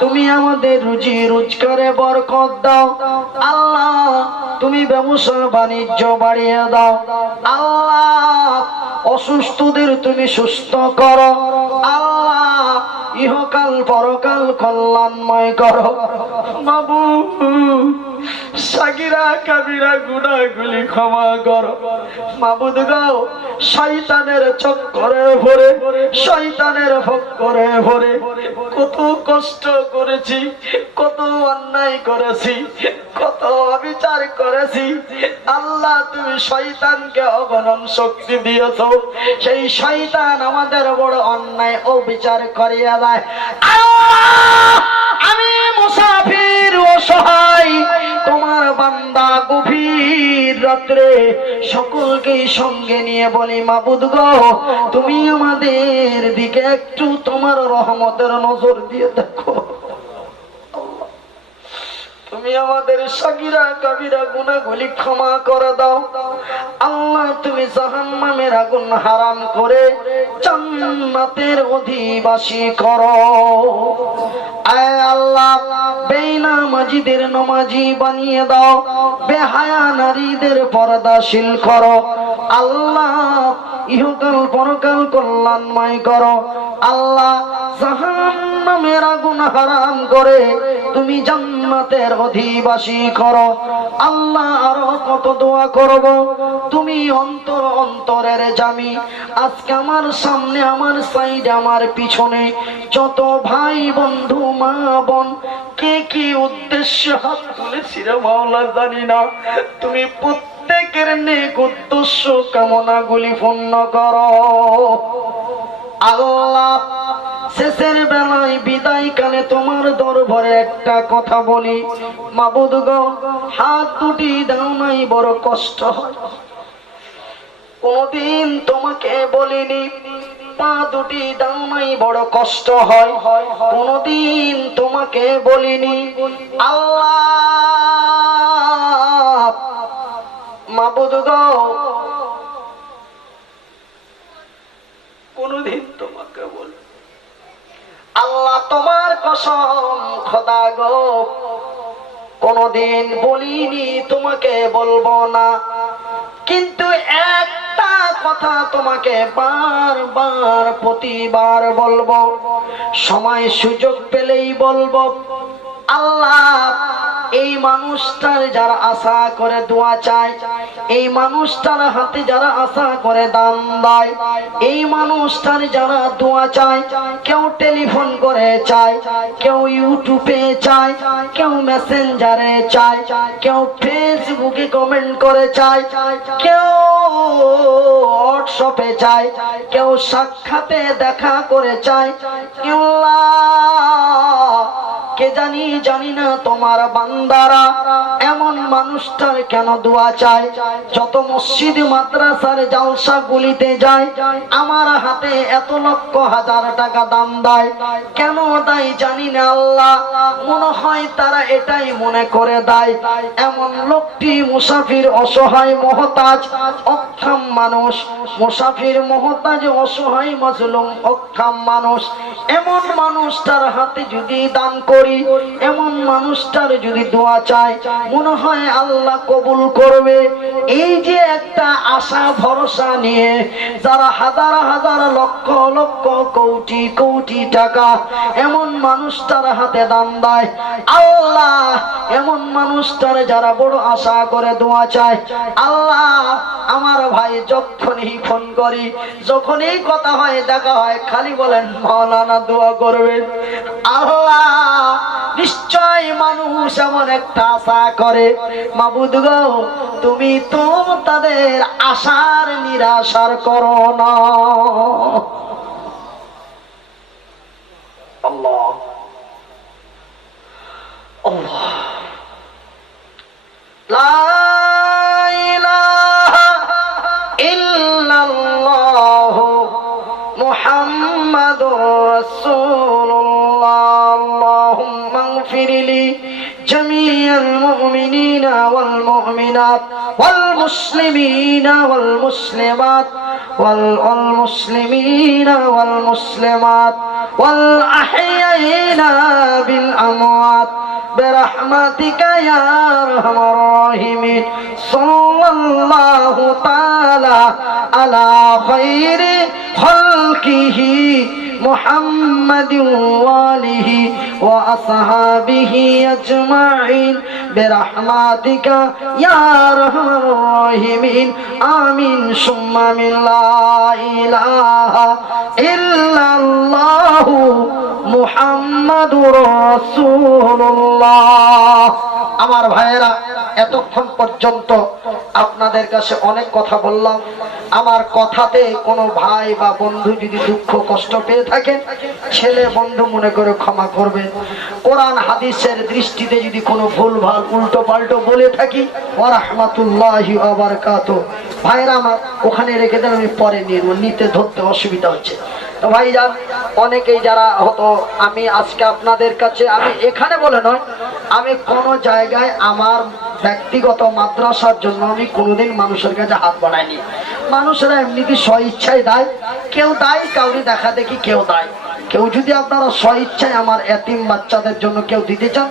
তুমি আমাদের রুজি রোজগারে বরকত দাও আল্লাহ, তুমি ব্যবসা বাণিজ্য বাড়িয়ে দাও আল্লাহ, অসুস্থদের তুমি সুস্থ করো আল্লাহ, ইহকাল পরকাল কল্যাণময় করো মাবুদ। সাগিরা কাবিরা গুনাহগুলি ক্ষমা করো মাবুদ গো। শয়তানের চক্করে ভরে, শয়তানের ফক্করে ভরে কত কষ্ট করেছি, কত অন্যায় করেছি, কত অবিচার করেছি আল্লাহ, তুমি শয়তানকে অগণন শক্তি দিয়েছো। সেই শয়তান আমাদের বড় অন্যায় অবিচার করিয়া দেয় আল্লাহ। আমি মুসাফির অসহায় তোমার বান্দা, গভীর রাত্রে সকলকে সঙ্গে নিয়ে বলি মাবুদ গো, তুমি আমাদের দিকে একটু তোমার রহমতের নজর দিয়ে দেখো। তুমি আমাদের সাগিরা কাবিরা গুনাহগুলি ক্ষমা করে দাও আল্লাহ। তুমি জাহান্নামের আগুন হারাম করে জান্নাতের অধিবাসী করো। আয় আল্লাহ, বেনামাজিদের নামাজি বানিয়ে দাও, বেহায়া নারীদের পর্দাশীল করো আল্লাহ, ইহকাল পরকাল কল্যাণময় করো আল্লাহ। জাহান্নামের আগুন হারাম করে তুমি জান্নাতের অধিবাসী করো আল্লাহ। আরো কত দোয়া করব, তুমি অন্তর অন্তরের জামি। আজকে আমার সামনে, আমার সাইড, আমার পিছনে যত ভাই বন্ধু মা বোন কে কি উদ্দেশ্যে হাত তুলেছি রে মাওলা জানি না, তুমি প্রত্যেকের নেক উদ্দেশ্য কামনাগুলি পূর্ণ করো আল্লাহ। শেষের বেলায় বিদায় কালে তোমার দরবারে একটা কথা বলি মাবুদ গো, হাত দুটি দাও নাই বড় কষ্ট হয়। কোনদিন তোমাকে বলিনি পা দুটি দাও নাই বড় কষ্ট হয়, কোনদিন তোমাকে বলিনি আল্লাহ। মাবুদ গো, কোনদিন তোমাকে বলি আল্লাহ, তোমার কসম খোদা গো, কোনদিন বলিনি, তোমাকে বলবো না। কিন্তু একটা কথা তোমাকে বারবার প্রতিবার বলবো, সময় সুযোগ পেলেই বলবো আল্লাহ। এই মানুষটার যারা আশা করে দোয়া চায়, এই মানুষটার হাতে যারা আশা করে দান দেয়, এই মানুষটার যারা দোয়া চায়, কেউ টেলিফোন করে চায়, কেউ ইউটিউবে চায়, কেউ মেসেঞ্জারে চায়, কেউ ফেসবুকে কমেন্ট করে চায়, কেউ হোয়াটসঅ্যাপে চায়, কেউ সাক্ষাতে দেখা করে চায় কে জানি জানি না তোমার বান্দারা এমন মানুষটার কেন দোয়া চায়। যত মসজিদ মাদ্রাসার জালসা গুলিতে যায়, আমার হাতে এত লক্ষ হাজার টাকা দাম দেয়, কেন দেয় জানি না আল্লাহ। মনে হয় তারা এটাই মনে করে দেয় এমন লোকটি মুসাফির, অসহায়, মহতাজ, অক্ষম মানুষ। মুসাফির, মহতাজ, অসহায়, মাজলুম, অক্ষম মানুষ। এমন মানুষটার হাতে যদি দান করি, এমন মানুষটার যদি দোয়া চাই, মনে হয় আল্লাহ কবুল করবে। এই যে একটা আশা ভরসা নিয়ে যারা হাজার হাজার লক্ষ লক্ষ কোটি কোটি টাকা এমন মানুষটার হাতে দান দেয় আল্লাহ, এমন মানুষটার যারা বড় আশা করে দোয়া চায় আল্লাহ। আমার ভাই যখনই ফোন করি, যখনই কথা হয়, দেখা হয়, খালি বলেন মাওলানা দোয়া করবেন আল্লাহ। নিশ্চয় মানুষ এমন একটা আশা করে, মাবুদ গো তুমি তো তাদের আশার নিরাশার করো না আল্লাহ। আল্লাহ লা ইলাহা ইল্লাল্লাহ মুহাম্মাদুর রাসূলুল্লাহ। আল্লাহুম্মা ইগফিরলি জামিআল মুমিনিনা ওয়াল মুমিনাত ওয়াল মুসলিমিনা ওয়াল মুসলিমাত ওয়াল মুসলিমিনা ওয়াল মুসলিমাত ওয়াল আহইয়াইনা برحمتك يا أرحم الراحمين صلى الله تعالى على خير خلقه محمد وآله وأصحابه أجمعين برحمتك يا أرحم الراحمين آمين ثم من لا إله إلا الله محمد رسول الله আমার ভাইয়েরা এতক্ষণ পর্যন্ত আপনাদের কাছে অনেক কথা বললাম আমার কথাতে কোনো ভাই বা বন্ধু যদি দুঃখ কষ্ট পেয়ে থাকেন ছেলে বন্ধু মনে করে ক্ষমা করবেন কোরআন হাদিসের দৃষ্টিতে যদি কোনো ভুলভাল উল্টো পাল্টো বলে থাকি ওয়া রাহমাতুল্লাহি ওয়া বারাকাতুহু ভাইরা আমার ওখানে রেখে দেন আমি পরে নিতে ধরতে অসুবিধা হচ্ছে তো ভাইজান অনেকেই যারা হতো আমি আজকে আপনাদের কাছে আমি এখানে বলে নয় আমি কোন জায়গায় আমার ব্যক্তিগত মাদ্রাসার জন্য আমি কোনোদিন মানুষের কাছে হাত বাড়াইনি মানুষেরা এমনিতে স্ব ইচ্ছায় দেয় কেউ দেয় কাউরি দেখা দেখি কেউ দেয় কেউ যদি আপনারা স্ব ইচ্ছায় আমার এতিম বাচ্চাদের জন্য কেউ দিতে চান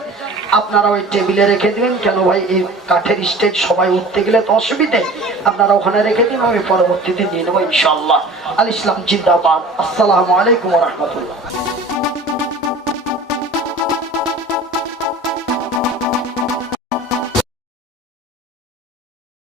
আপনারা ওই টেবিলে রেখে দিবেন কেন ভাই এই কাঠের স্টেজ সবাই উঠতে গেলে তো অসুবিধে আপনারা ওখানে রেখে দিন আমি পরবর্তীতে নিয়ে নেবো ইনশাআল্লাহ আল ইসলাম জিন্দাবাদ আসসালামু আলাইকুম ওয়া রাহমাতুল্লাহ